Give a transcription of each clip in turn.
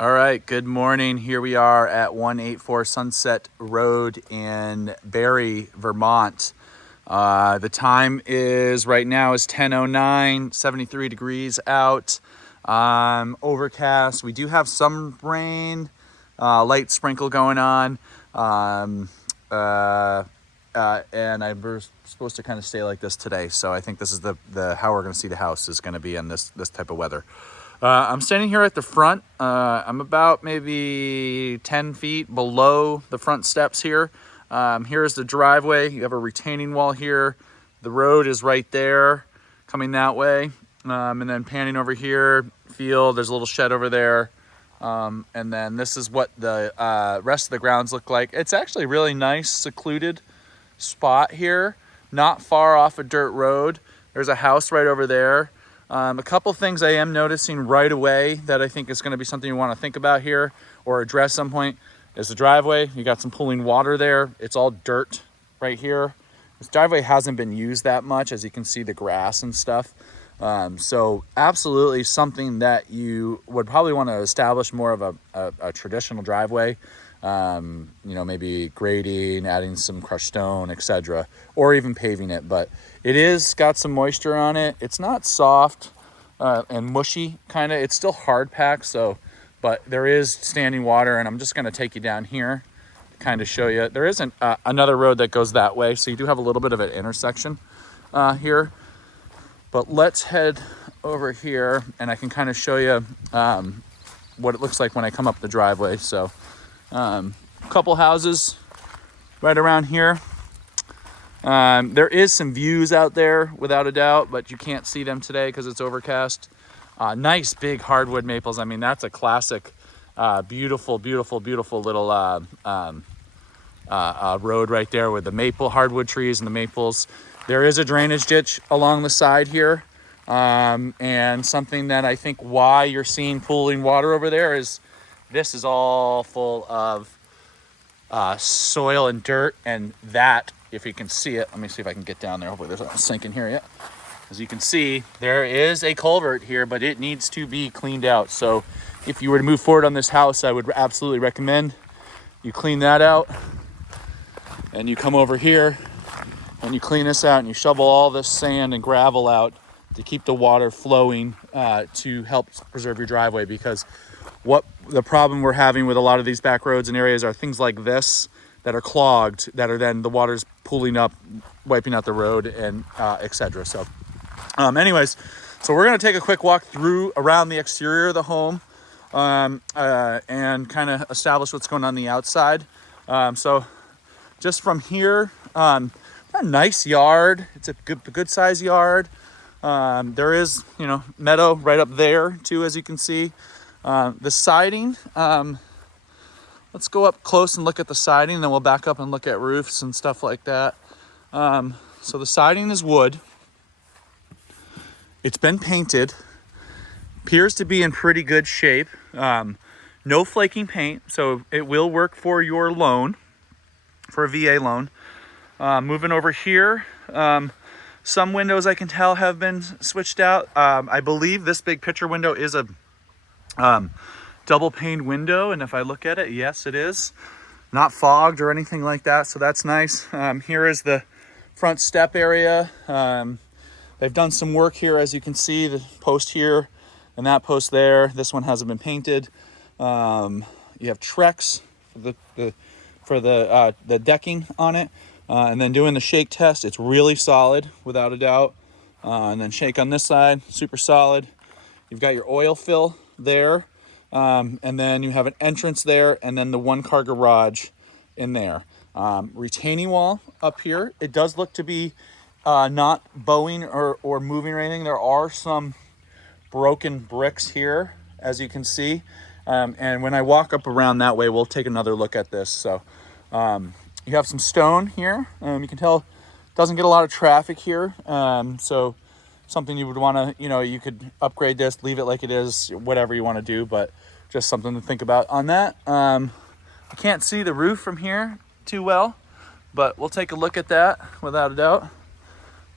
All right, good morning. Here we are at 184 Sunset Road in Barrie, Vermont. The time is right now is 10:09, 73 degrees out, overcast. We do have some rain, light sprinkle going on, and we're supposed to kind of stay like this today. So I think this is the how we're going to see the house is going to be in this type of weather. I'm standing here at the front. I'm about maybe 10 feet below the front steps here. Here's the driveway. You have a retaining wall here. The road is right there, coming that way. And then panning over here, field, there's a little shed over there. And then this is what the rest of the grounds look like. It's actually a really nice, secluded spot here, not far off a dirt road. There's a house right over there. A couple things I am noticing right away that I think is going to be something you want to think about here or address some point is the driveway. You got some pooling water there. It's all dirt right here. This driveway hasn't been used that much, as you can see the grass and stuff. So absolutely something that you would probably want to establish more of a traditional driveway. Maybe grading, adding some crushed stone, etc., or even paving it. But it is got some moisture on it. It's not soft and mushy kind of. It's still hard packed. But there is standing water, and I'm just going to take you down here to kind of show you. There isn't another road that goes that way, so you do have a little bit of an intersection here. But let's head over here, and I can kind of show you what it looks like when I come up the driveway. So. Couple houses right around here. There is some views out there without a doubt, but you can't see them today because it's overcast. Nice big hardwood maples. I mean, that's a classic, beautiful little road right there with the maple hardwood trees and the maples. There is a drainage ditch along the side here. And something that I think why you're seeing pooling water over there is this is all full of soil and dirt, and that, if you can see it, let me see if I can get down there. Hopefully there's not sinking here yet. As you can see, there is a culvert here, but it needs to be cleaned out. So if you were to move forward on this house, I would absolutely recommend you clean that out, and you come over here and you clean this out, and you shovel all this sand and gravel out to keep the water flowing to help preserve your driveway. Because what the problem we're having with a lot of these back roads and areas are things like this that are clogged, that are then the water's pooling up, wiping out the road, and etc. So anyways, so we're going to take a quick walk through around the exterior of the home and kind of establish what's going on the outside. So just from here, a nice yard. It's a good size yard. There is, meadow right up there too, as you can see. The siding, let's go up close and look at the siding, and then we'll back up and look at roofs and stuff like that. So the siding is wood. It's been painted. Appears to be in pretty good shape. No flaking paint, so it will work for your loan, for a VA loan. Moving over here, some windows I can tell have been switched out. I believe this big picture window is a double pane window, and if I look at it, yes, it is not fogged or anything like that, so that's nice. Here is the front step area. They've done some work here, as you can see, the post here and that post there. This one hasn't been painted. You have Trex for the decking on it, and then doing the shake test, it's really solid without a doubt. And then shake on this side, super solid. You've got your oil fill there, and then you have an entrance there, and then the one-car garage in there. Retaining wall up here. It does look to be not bowing or moving or anything. There are some broken bricks here, as you can see. And when I walk up around that way, we'll take another look at this. So you have some stone here. You can tell it doesn't get a lot of traffic here. So something you would want to, you could upgrade this, leave it like it is, whatever you want to do, but just something to think about on that. I can't see the roof from here too well, but we'll take a look at that without a doubt.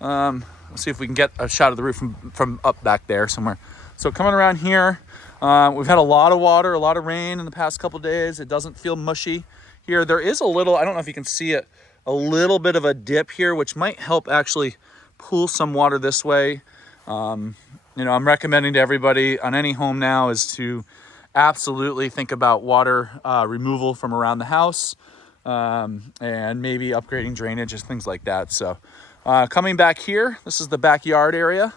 Let's see if we can get a shot of the roof from up back there somewhere. So coming around here, We've had a lot of water, a lot of rain in the past couple days. It doesn't feel mushy here. There is a little, I don't know if you can see it, a little bit of a dip here, which might help actually pull some water this way. You know, I'm recommending to everybody on any home now is to absolutely think about water removal from around the house, and maybe upgrading drainage and things like that. So coming back here, this is the backyard area.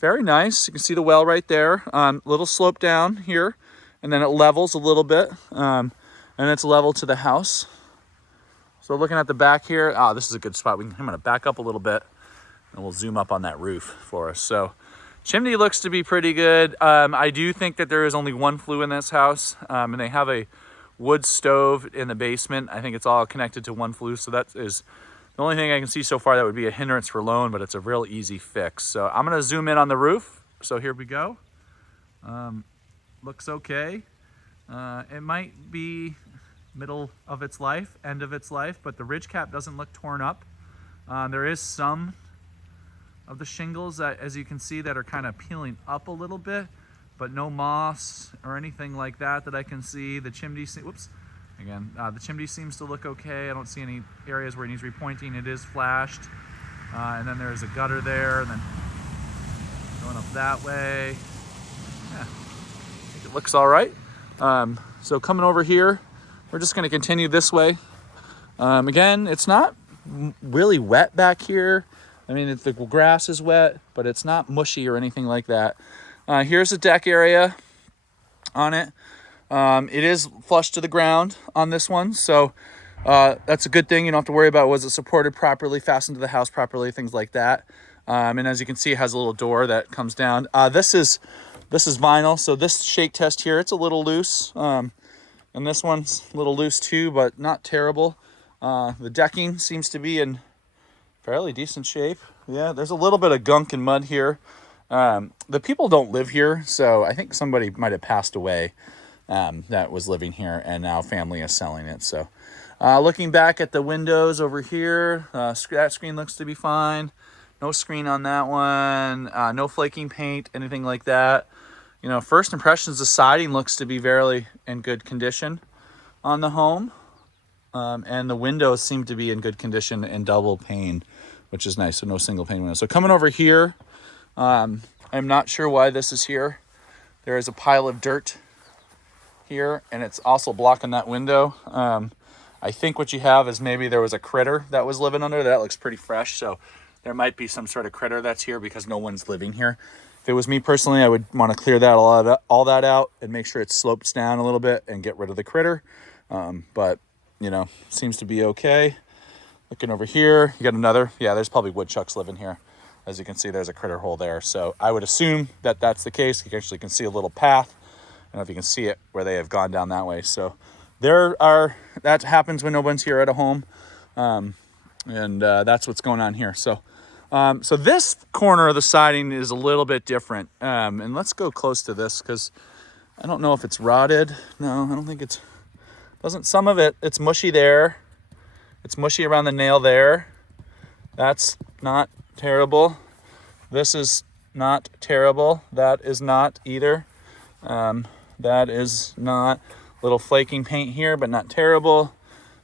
Very nice. You can see the well right there. Little slope down here, and then it levels a little bit, and it's level to the house. So looking at the back here, this is a good spot. I'm gonna back up a little bit and we'll zoom up on that roof for us. So chimney looks to be pretty good. I do think that there is only one flue in this house, and they have a wood stove in the basement. I think it's all connected to one flue, so that is the only thing I can see so far that would be a hindrance for loan, but it's a real easy fix. So I'm gonna zoom in on the roof. So here we go. Looks okay. It might be middle of its life, end of its life, but the ridge cap doesn't look torn up. There is some of the shingles that, as you can see, that are kind of peeling up a little bit, but no moss or anything like that that I can see. The chimney, whoops, again, the chimney seems to look okay. I don't see any areas where it needs repointing. It is flashed. And then there's a gutter there, and then going up that way. Yeah, I think it looks all right. So coming over here, we're just gonna continue this way. Again, it's not really wet back here. I mean, the grass is wet, but it's not mushy or anything like that. Here's the deck area on it. It is flush to the ground on this one, so that's a good thing. You don't have to worry about was it supported properly, fastened to the house properly, things like that. And as you can see, it has a little door that comes down. This is vinyl, so this shake test here, it's a little loose, and this one's a little loose too, but not terrible. The decking seems to be in fairly decent shape. Yeah, there's a little bit of gunk and mud here. The people don't live here, so I think somebody might have passed away that was living here, and now family is selling it. So looking back at the windows over here, that screen looks to be fine. No screen on that one. No flaking paint, anything like that. You know, first impressions, the siding looks to be very in good condition on the home. And the windows seem to be in good condition and double pane, which is nice. So no single pane windows. So coming over here, I'm not sure why this is here. There is a pile of dirt here, and it's also blocking that window. I think what you have is maybe there was a critter that was living under there. That looks pretty fresh. So there might be some sort of critter that's here because no one's living here. If it was me personally, I would want to clear that all that out and make sure it slopes down a little bit and get rid of the critter. But you know, seems to be okay. Looking over here, you got another, yeah, there's probably woodchucks living here. As you can see, there's a critter hole there. So I would assume that that's the case. You actually can see a little path. I don't know if you can see it where they have gone down that way. So that happens when no one's here at a home. And that's what's going on here. So this corner of the siding is a little bit different. And let's go close to this because I don't know if it's rotted. No, I don't think it's, some of it's mushy there. It's mushy around the nail there. That's not terrible. This is not terrible. That is not either. That is not, little flaking paint here, but not terrible.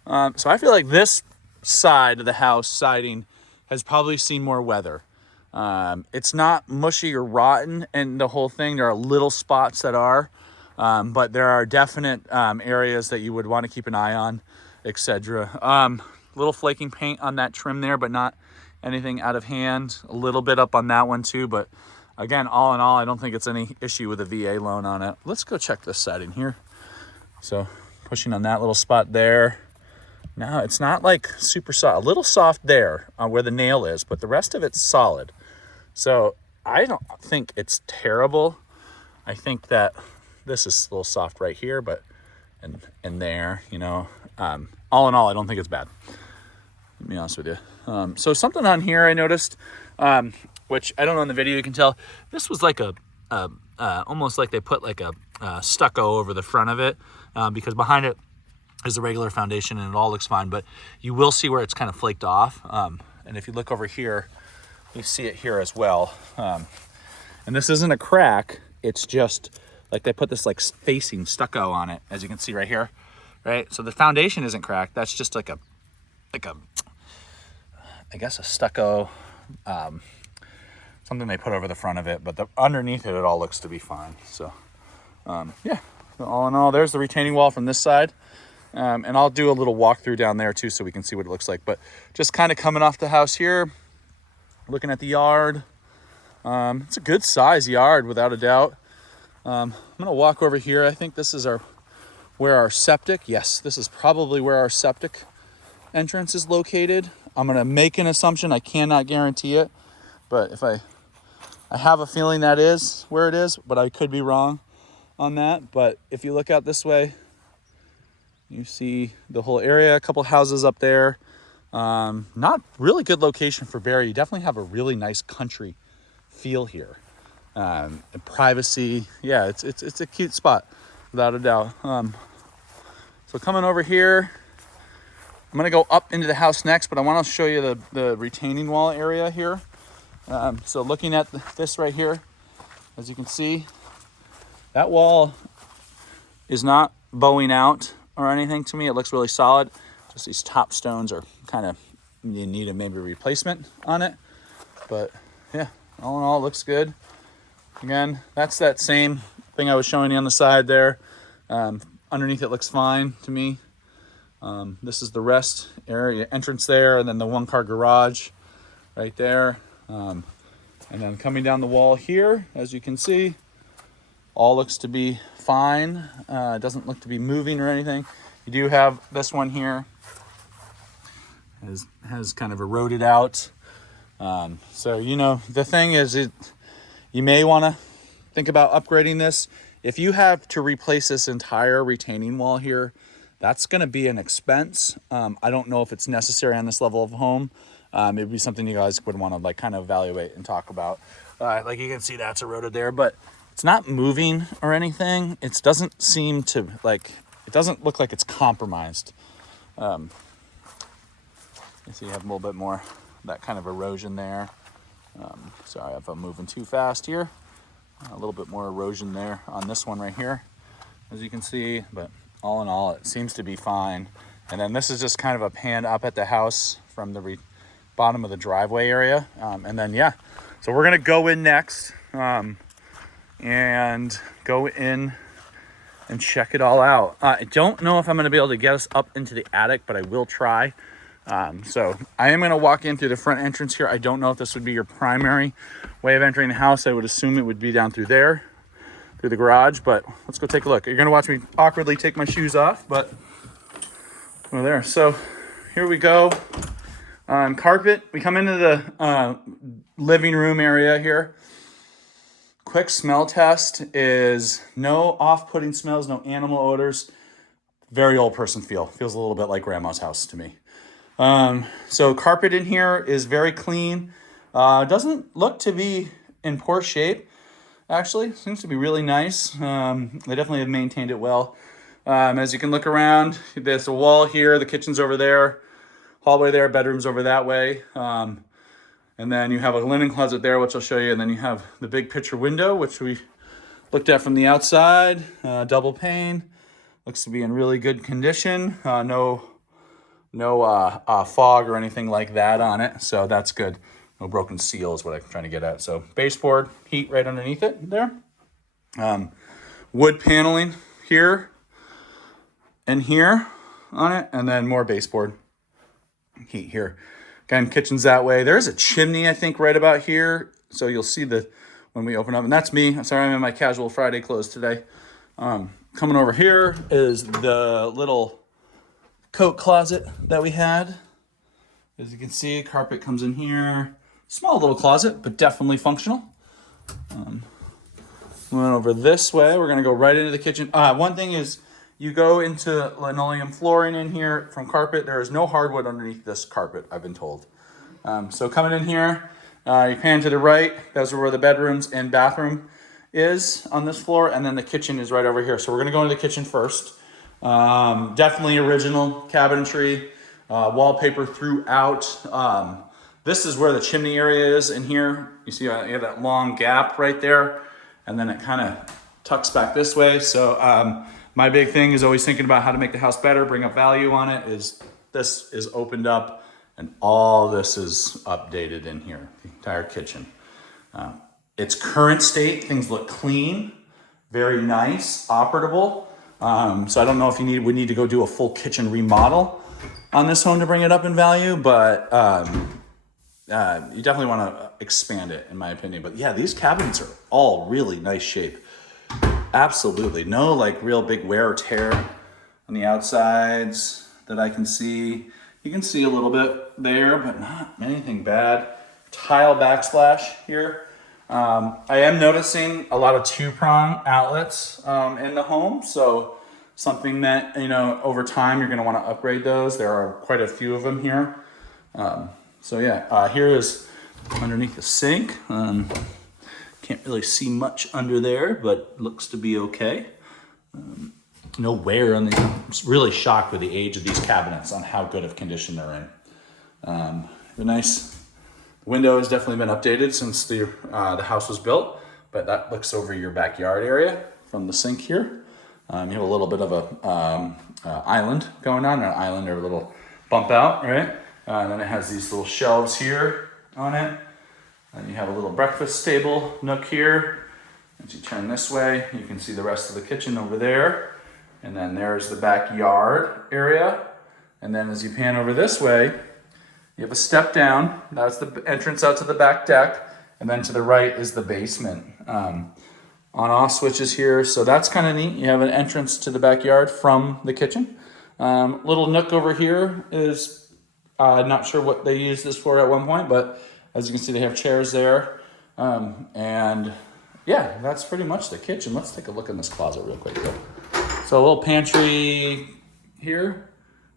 So I feel like this side of the house siding has probably seen more weather. It's not mushy or rotten and the whole thing. There are little spots that are. But there are definite areas that you would want to keep an eye on, etc. Little flaking paint on that trim there, but not anything out of hand. A little bit up on that one too, but again, all in all, I don't think it's any issue with a VA loan on it. Let's go check this siding here. So pushing on that little spot there. Now it's not like super soft, a little soft there where the nail is, but the rest of it's solid. So I don't think it's terrible. I think that this is a little soft right here, but and there, you know, all in all, I don't think it's bad. Let me be honest with you. So something on here I noticed, which I don't know in the video you can tell, this was like almost like they put like a stucco over the front of it, because behind it is the regular foundation and it all looks fine, but you will see where it's kind of flaked off. And if you look over here, you see it here as well. And this isn't a crack, it's just like they put this like facing stucco on it, as you can see right here, right? So the foundation isn't cracked. That's just like a, I guess a stucco, something they put over the front of it, but underneath it, it all looks to be fine. So yeah, so all in all, there's the retaining wall from this side. And I'll do a little walkthrough down there too, so we can see what it looks like. But just kind of coming off the house here, looking at the yard. It's a good size yard without a doubt. I'm gonna walk over here. I think this is where our septic, yes, this is probably where our septic entrance is located. I'm gonna make an assumption, I cannot guarantee it, but if I have a feeling that is where it is, but I could be wrong on that. But if you look out this way, you see the whole area, a couple houses up there. Not really good location for Barre. You definitely have a really nice country feel here. And privacy, yeah, it's a cute spot without a doubt. So coming over here, I'm gonna go up into the house next, but I want to show you the retaining wall area here. So looking at this right here, as you can see, that wall is not bowing out or anything to me. It looks really solid. Just these top stones are kind of, you need a maybe replacement on it. But yeah, all in all, it looks good. Again, that's that same thing I was showing you on the side there. Underneath it looks fine to me. This is the rest area, entrance there, and then the one-car garage right there. And then coming down the wall here, as you can see, all looks to be fine. It doesn't look to be moving or anything. You do have this one here, has kind of eroded out. So, you know, the thing is, you may want to think about upgrading this. If you have to replace this entire retaining wall here, that's going to be an expense. I don't know if it's necessary on this level of home. It would be something you guys would want to like kind of evaluate and talk about. Like you can see that's eroded there, but it's not moving or anything. It doesn't seem to like, it doesn't look like it's compromised. You see you have a little bit more that kind of erosion there. Sorry if I'm moving too fast here. A little bit more erosion there on this one right here, as you can see, but all in all, it seems to be fine. And then this is just kind of a pan up at the house from the bottom of the driveway area. And then, yeah, so we're gonna go in next and go in and check it all out. I don't know if I'm gonna be able to get us up into the attic, but I will try. So I am gonna walk in through the front entrance here. I don't know if this would be your primary way of entering the house. I would assume it would be down through there, through the garage, but let's go take a look. You're gonna watch me awkwardly take my shoes off, but we're there. So here we go. Carpet, we come into the living room area here. Quick smell test is no off-putting smells, no animal odors. Very old person feel. Feels a little bit like grandma's house to me. So carpet in here is very clean. Doesn't look to be in poor shape. Actually, seems to be really nice. They definitely have maintained it well. As you can look around, there's a wall here, the kitchen's over there, hallway there, bedroom's over that way. And then you have a linen closet there, which I'll show you. And then you have the big picture window, which we looked at from the outside, double pane. Looks to be in really good condition. No fog or anything like that on it. So that's good. No broken seal is what I'm trying to get at. So baseboard, heat right underneath it there. Wood paneling here and here on it. And then more baseboard heat here. Again, kitchen's that way. There's a chimney, I think, right about here. So you'll see when we open up. And that's me. Sorry, I'm in my casual Friday clothes today. Coming over here is the little coat closet that we had. As you can see, carpet comes in here. Small little closet, but definitely functional. Moving over this way, we're gonna go right into the kitchen. One thing is, you go into linoleum flooring in here from carpet. There is no hardwood underneath this carpet, I've been told. So coming in here, you pan to the right. Those are where the bedrooms and bathroom is on this floor, and then the kitchen is right over here. So we're gonna go into the kitchen first. Definitely original cabinetry, wallpaper throughout. This is where the chimney area is in here. You see you have that long gap right there, and then it kind of tucks back this way. So my big thing is always thinking about how to make the house better, bring up value on it. Is this is opened up and all this is updated in here, the entire kitchen. Its current state, things look clean, very nice, operable. So I don't know if we need to go do a full kitchen remodel on this home to bring it up in value, but you definitely want to expand it, in my opinion. But yeah, these cabinets are all really nice shape. Absolutely. No like real big wear or tear on the outsides that I can see. You can see a little bit there, but not anything bad. Tile backsplash here. I am noticing a lot of 2-prong outlets in the home. So something that, over time you're going to want to upgrade those. There are quite a few of them here. So yeah, here is underneath the sink. Can't really see much under there, but looks to be okay. No wear on these. I'm really shocked with the age of these cabinets on how good of condition they're in. The nice window has definitely been updated since the house was built, but that looks over your backyard area from the sink here. You have a little bit of a island going on, an island or a little bump out, right? And then it has these little shelves here on it. And you have a little breakfast table nook here. As you turn this way, you can see the rest of the kitchen over there. And then there's the backyard area. And then as you pan over this way, you have a step down. That's the entrance out to the back deck. And then to the right is the basement. On-off switches here. So that's kind of neat. You have an entrance to the backyard from the kitchen. Little nook over here is, not sure what they used this for at one point, but as you can see, they have chairs there. And yeah, that's pretty much the kitchen. Let's take a look in this closet real quick though. So a little pantry here,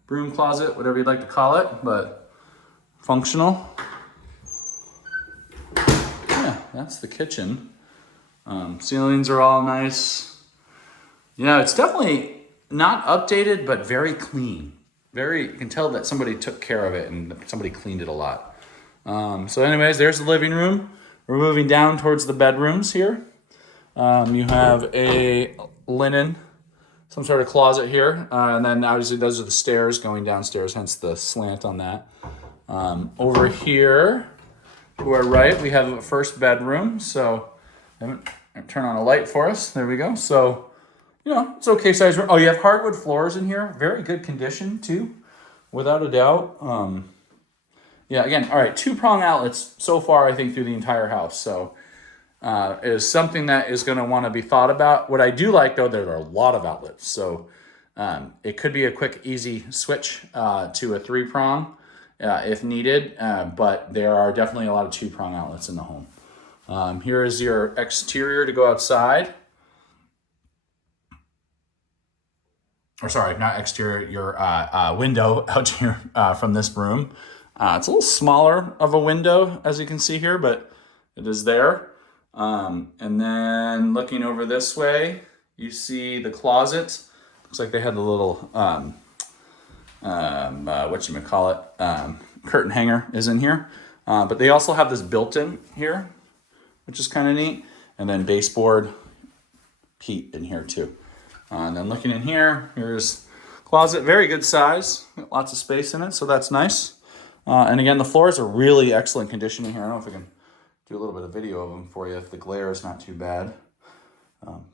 broom closet, whatever you'd like to call it, but functional. Yeah, that's the kitchen. Ceilings are all nice. It's definitely not updated, but very clean. You can tell that somebody took care of it and somebody cleaned it a lot. So anyways, there's the living room. We're moving down towards the bedrooms here. You have a linen, some sort of closet here. And then obviously those are the stairs going downstairs, hence the slant on that. Over here to our right, we have a first bedroom. So turn on a light for us. There we go. So, it's okay size room. Oh, you have hardwood floors in here. Very good condition too, without a doubt. Yeah, again, all right, 2-prong outlets so far, I think, through the entire house. So is something that is going to want to be thought about. What I do like, though, there are a lot of outlets. So it could be a quick, easy switch to a 3-prong if needed. But there are definitely a lot of 2-prong outlets in the home. Here is your exterior to go outside. Or sorry, not exterior, your window out here from this room. It's a little smaller of a window, as you can see here, but it is there. And then looking over this way, you see the closet. Looks like they had a little, curtain hanger is in here. But they also have this built-in here, which is kind of neat. And then baseboard heat in here too. And then looking in here, here's closet, very good size, lots of space in it, so that's nice. And again, the floors are really excellent condition in here. I don't know if I can do a little bit of video of them for you if the glare is not too bad.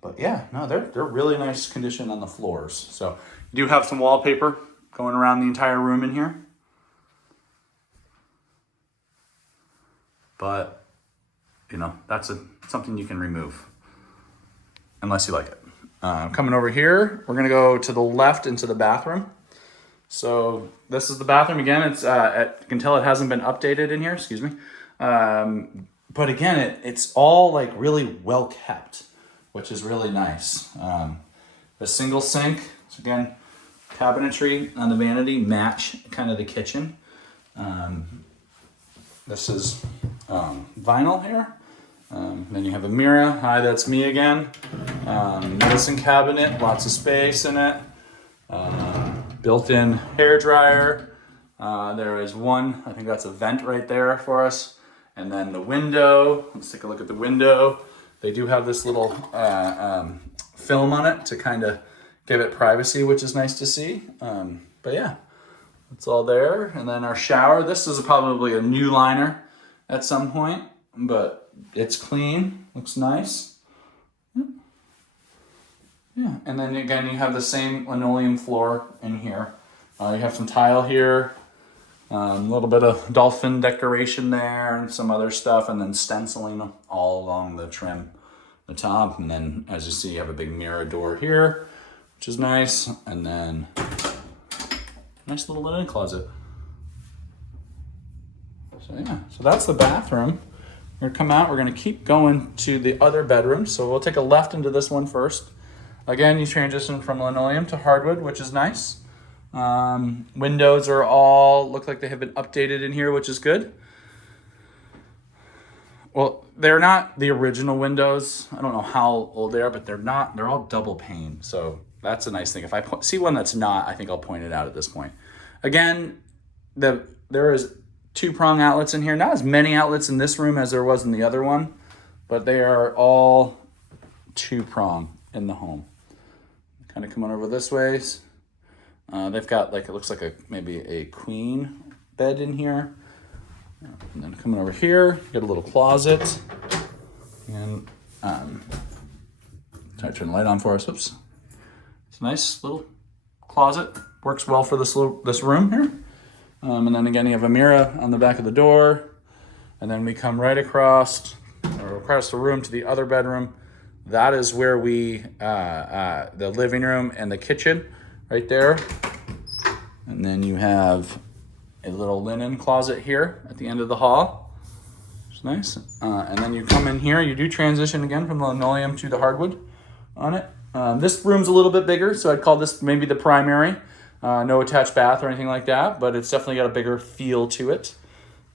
But yeah, no, they're really nice condition on the floors. So you do have some wallpaper going around the entire room in here. But, that's something you can remove unless you like it. Coming over here, we're going to go to the left into the bathroom. So this is the bathroom again. It's you can tell it hasn't been updated in here. Excuse me. But again, it's all like really well kept, which is really nice. The single sink. So again, cabinetry on the vanity match kind of the kitchen. This is vinyl here. Then you have a mirror. Hi, that's me again. Medicine cabinet, lots of space in it. Built-in hair dryer. There is one, I think that's a vent right there for us. And then the window, let's take a look at the window. They do have this little film on it to kind of give it privacy, which is nice to see. But yeah, it's all there. And then our shower, this is probably a new liner at some point, but it's clean, looks nice. Yeah, and then again, you have the same linoleum floor in here. You have some tile here, a little bit of dolphin decoration there, and some other stuff, and then stenciling all along the trim, the top. And then, as you see, you have a big mirror door here, which is nice, and then nice little linen closet. So yeah, so that's the bathroom. We're gonna come out, we're gonna keep going to the other bedroom. So we'll take a left into this one first. Again, you transition from linoleum to hardwood, which is nice. Windows are all, look like they have been updated in here, which is good. Well, they're not the original windows. I don't know how old they are, but they're all double pane. So that's a nice thing. If I see one that's not, I think I'll point it out at this point. Again, there is 2-prong outlets in here. Not as many outlets in this room as there was in the other one, but they are all 2-prong in the home. Kind of coming over this way. They've got like, it looks like maybe a queen bed in here. And then coming over here, you get a little closet. And try to turn the light on for us. Oops. It's a nice little closet. Works well for this room here. And then again, you have a mirror on the back of the door. And then we come right across the room to the other bedroom. That is where the living room and the kitchen right there. And then you have a little linen closet here at the end of the hall. It's nice. And then you come in here, you do transition again from the linoleum to the hardwood on it. This room's a little bit bigger, so I'd call this maybe the primary. No attached bath or anything like that, but it's definitely got a bigger feel to it.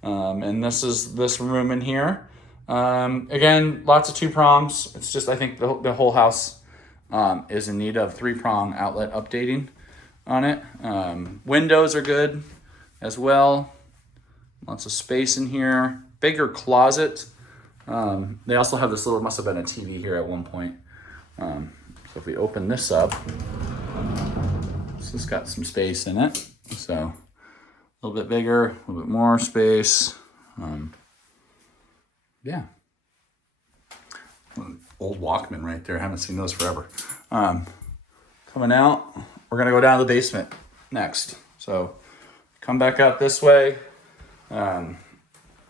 And this is this room in here. Again, lots of 2-prongs. It's just, I think the whole house is in need of 3-prong outlet updating on it. Windows are good as well. Lots of space in here. Bigger closet. They also have this little, must have been a TV here at one point. So if we open this up, this has got some space in it. So a little bit bigger, a little bit more space. Yeah. Old Walkman right there. I haven't seen those forever. Coming out, we're going to go down to the basement next. So come back out this way.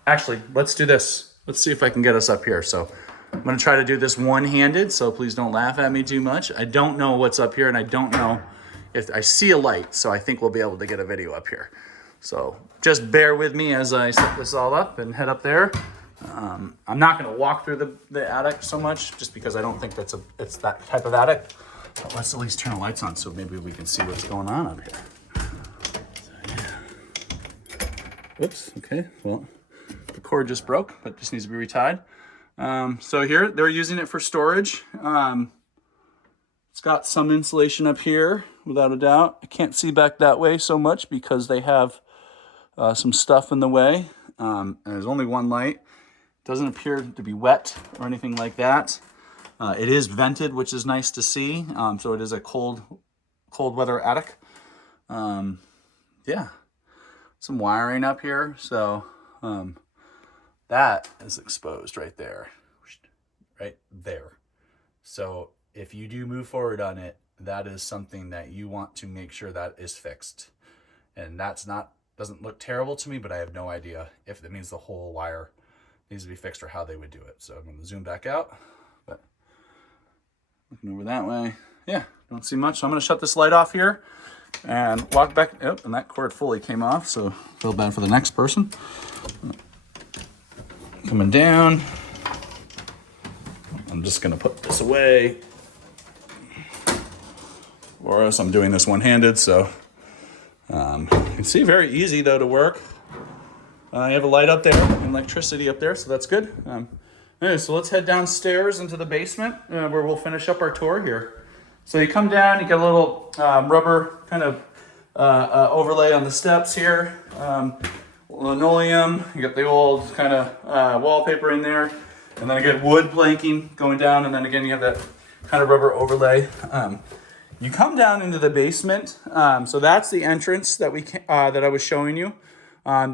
Actually, let's do this. Let's see if I can get us up here. So I'm going to try to do this one-handed, so please don't laugh at me too much. I don't know what's up here, and I don't know if I see a light, so I think we'll be able to get a video up here. So just bear with me as I set this all up and head up there. I'm not going to walk through the attic so much, just because I don't think it's that type of attic. But let's at least turn the lights on so maybe we can see what's going on up here. So, yeah. Whoops. Okay. Well, the cord just broke, but just needs to be retied. So here they're using it for storage. It's got some insulation up here, without a doubt. I can't see back that way so much because they have some stuff in the way. And there's only one light. Doesn't appear to be wet or anything like that. It is vented, which is nice to see. So it is a cold weather attic. Yeah, some wiring up here. So that is exposed right there, right there. So if you do move forward on it, that is something that you want to make sure that is fixed. And doesn't look terrible to me, but I have no idea if it means the whole wire needs to be fixed or how they would do it. So I'm going to zoom back out, but looking over that way, yeah, don't see much. So I'm going to shut this light off here and walk back. Oh, and that cord fully came off, so feel bad for the next person. Coming down. I'm just going to put this away. Or else I'm doing this one-handed, so you can see very easy though to work. You have a light up there and electricity up there, so that's good. Anyway, so let's head downstairs into the basement where we'll finish up our tour here. So you come down, you get a little rubber kind of overlay on the steps here. Linoleum, you got the old kind of wallpaper in there. And then again, wood planking going down, and then again, you have that kind of rubber overlay. You come down into the basement. So that's the entrance that that I was showing you.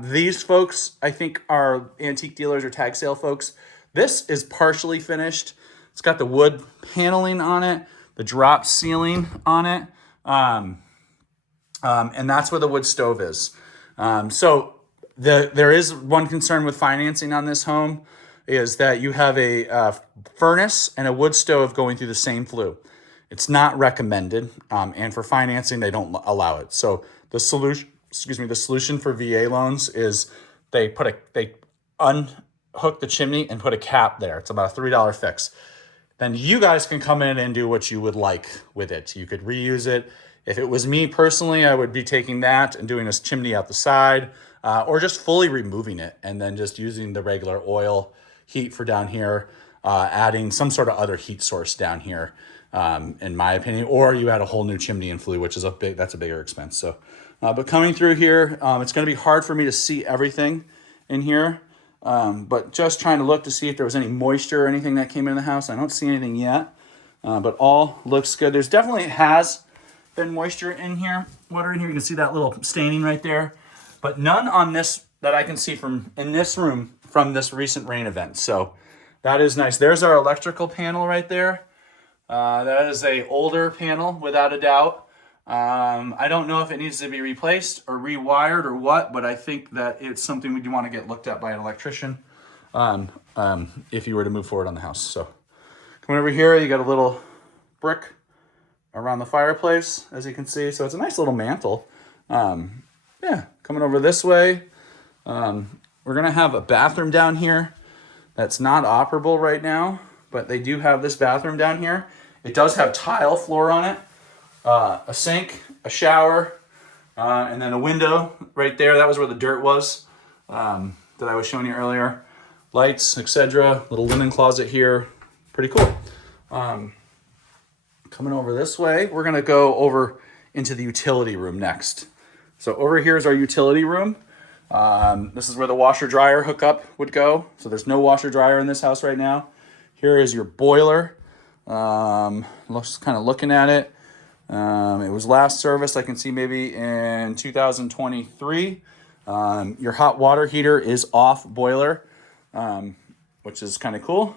These folks, I think, are antique dealers or tag sale folks. This is partially finished. It's got the wood paneling on it, the drop ceiling on it, and that's where the wood stove is. So there is one concern with financing on this home is that you have a furnace and a wood stove going through the same flue. It's not recommended, and for financing, they don't allow it. So the solution for VA loans is they unhook the chimney and put a cap there. It's about a $3 fix. Then you guys can come in and do what you would like with it. You could reuse it. If it was me personally, I would be taking that and doing a chimney out the side, or just fully removing it and then just using the regular oil heat for down here, adding some sort of other heat source down here, in my opinion, or you add a whole new chimney and flue, which is that's a bigger expense. So, but coming through here, it's going to be hard for me to see everything in here, but just trying to look to see if there was any moisture or anything that came in the house. I don't see anything yet, but all looks good. There's definitely has been moisture in here, water in here. You can see that little staining right there, but none on this that I can see in this room from this recent rain event. So that is nice. There's our electrical panel right there. That is a older panel without a doubt. I don't know if it needs to be replaced or rewired or what, but I think that it's something we do want to get looked at by an electrician if you were to move forward on the house. So coming over here, you got a little brick around the fireplace, as you can see. So it's a nice little mantle. Yeah, coming over this way. We're going to have a bathroom down here that's not operable right now, but they do have this bathroom down here. It does have tile floor on it, a sink, a shower, and then a window right there. That was where the dirt was that I was showing you earlier. Lights, etc. Little linen closet here. Pretty cool. Coming over this way, we're going to go over into the utility room next. So over here is our utility room. This is where the washer dryer hookup would go. So there's no washer dryer in this house right now. Here is your boiler. Just kind of looking at it. It was last serviced, I can see maybe in 2023. Your hot water heater is off boiler, which is kind of cool.